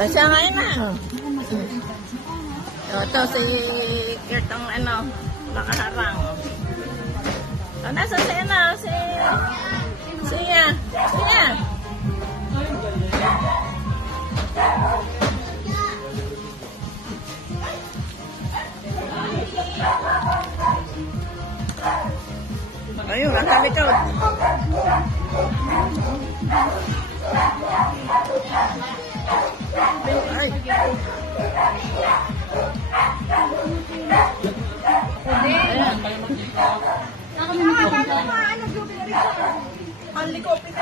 Siya ngayon na. Ito si Kirtong nakaharang. Nasa si Siya. Ayun, ang kami ko. Ay.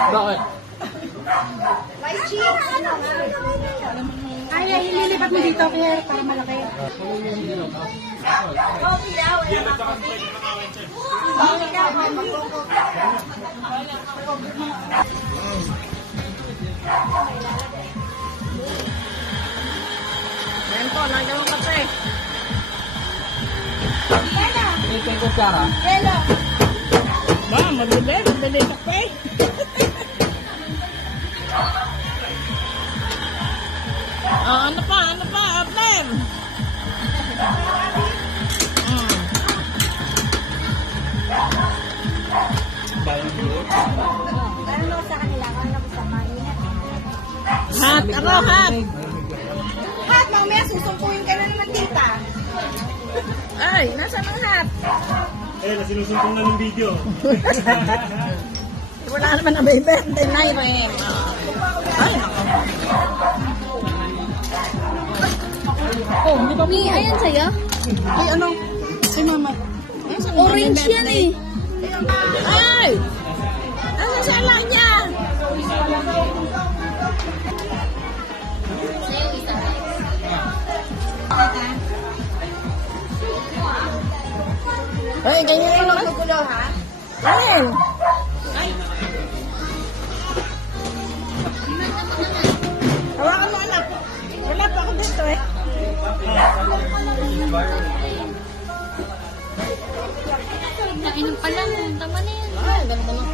Bakit? Ay, ililipat mo dito, Claire, para malaki. Yan po, nandiyan ang kape. Ito yung kutsara. Ba, madali kape. Ano pa, Abner? Ano sa kanila? Ano sa kanila? Hat, hat. Hat, mamaya susungkuin ka na naman, tita. Ay, nasa ng hat? Sinusumpong na ng video. Wala naman na may birthday na yun. Ay, nako. Oh, di ba? Ayan sa'yo? Ay, ano? Si mama. Orange yan eh. Ay! Nasa sala niya? Ay, ganyan yung magkukulo, ha? Alin? Ay! Hawakan mo, anak. Wala pa ako dito, eh. Nainom pa lang. Tama na yan. Ay, ganda na.